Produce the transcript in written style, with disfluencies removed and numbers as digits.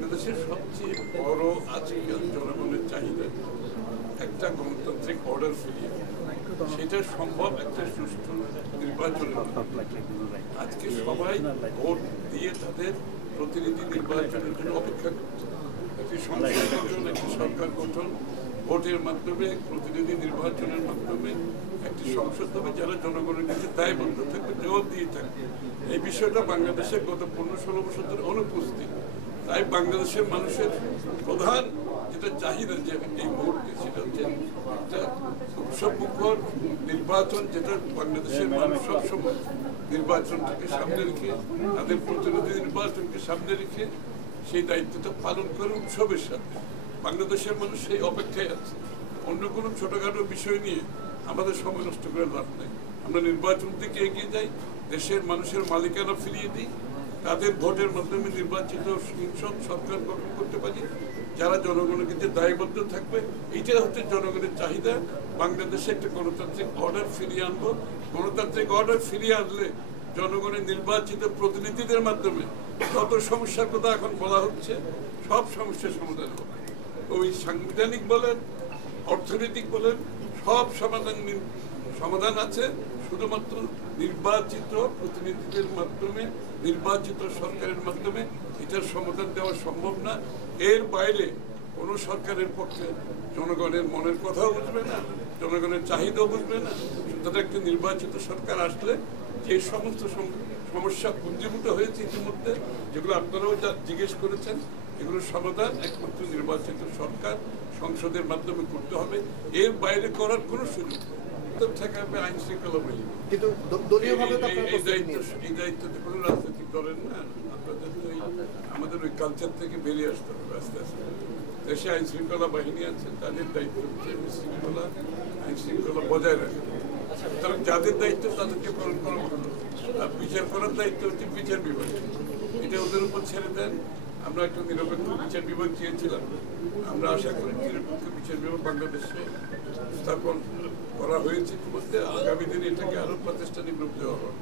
বাংলাদেশের সবচেয়ে বড় আজকাল জনগণের চাহিদা একটা গণতান্ত্রিক অর্ডার ফিরিয়ে সেটা সম্ভব একটা সুষ্ঠু নির্বাচনের আজকে সবাই ভোট দিয়ে তাদের প্রতিনিধি নির্বাচনের জন্য অপেক্ষা করছে একটি সংসদ গঠন একটি সরকার গঠন ভোটের মাধ্যমে প্রতিনিধি নির্বাচনের মাধ্যমে একটি সংসদ হবে যারা জনগণের কাছে দায়বদ্ধ থাকবে জবাব দিয়ে থাকবে এই বিষয়টা বাংলাদেশের গত 15-16 বছর ধরে অনুপস্থিত তাই বাংলাদেশের মানুষের প্রধান যেটা চাহিদা যে এই মুহূর্তে সেটা হচ্ছে একটা উৎসবমুখর নির্বাচন যেটা বাংলাদেশের মানুষ সবসময় নির্বাচনটাকে সামনে রেখে তাদের প্রতিনিধি নির্বাচনকে সামনে রেখে সেই দায়িত্বটা পালন করে উৎসবের সাথে বাংলাদেশের মানুষ সেই অপেক্ষায় আছে অন্য কোনো ছোটখাটো বিষয় নিয়ে আমাদের সময় নষ্ট করে লাভ নেই আমরা নির্বাচন থেকে এগিয়ে যাই দেশের মানুষের মালিকানা ফিরিয়ে দিই তাদের ভোটের মাধ্যমে নির্বাচিত সংসদ সরকার গঠন করতে পারি যারা জনগণের কাছে দায়বদ্ধ থাকবে এইটা হচ্ছে জনগণের চাহিদা বাংলাদেশে একটা গণতান্ত্রিক অর্ডার ফিরিয়ে আনবো গণতান্ত্রিক অর্ডার ফিরিয়ে আনলে জনগণের নির্বাচিত প্রতিনিধিদের মাধ্যমে যত সমস্যার কথা এখন বলা হচ্ছে সব সমস্যার সমাধান হবে ওই সাংবিধানিক বলেন অর্থনৈতিক বলেন সব সমাধান আছে শুধুমাত্র নির্বাচিত প্রতিনিধিদের মাধ্যমে নির্বাচিত সরকারের মাধ্যমে এটার সমাধান দেওয়া সম্ভব না এর বাইরে কোনো সরকারের পক্ষে জনগণের মনের কথাও বুঝবে না জনগণের চাহিদাও বুঝবে না সুতরাং একটি নির্বাচিত সরকার আসলে যে সমস্ত সমস্যা পুঞ্জীভূত হয়েছে ইতিমধ্যে যেগুলো আপনারাও যা জিজ্ঞেস করেছেন এগুলোর সমাধান একমাত্র নির্বাচিত সরকার সংসদের মাধ্যমে করতে হবে এর বাইরে করার কোনো সুযোগ থাকবে আইন শৃঙ্খলা বাহিনী কিন্তু দলীয়ভাবে এই দায়িত্বতে কোনো রাজনৈতিক দলের না আপনাদের তো আমাদের ওই কালচার থেকে বেরিয়ে আসতে হবে আস্তে আস্তে দেশে আইন শৃঙ্খলা বাহিনী আছে তাদের দায়িত্ব হচ্ছে শৃঙ্খলা আইন শৃঙ্খলা বজায় রাখা সুতরাং যাদের দায়িত্ব তাদেরকে পালন করা ভালো আর বিচার করার দায়িত্ব হচ্ছে বিচার বিভাগ এটা ওদের উপর ছেড়ে দেন আমরা একটা নিরপেক্ষ বিচার বিভাগ চেয়েছিলাম আমরা আশা করি নিরপেক্ষ বিচার বিভাগ বাংলাদেশে স্থাপন করা হয়েছে ইতিমধ্যে আগামী দিনে এটাকে আরো প্রাতিষ্ঠানিক রূপ দেওয়া হবে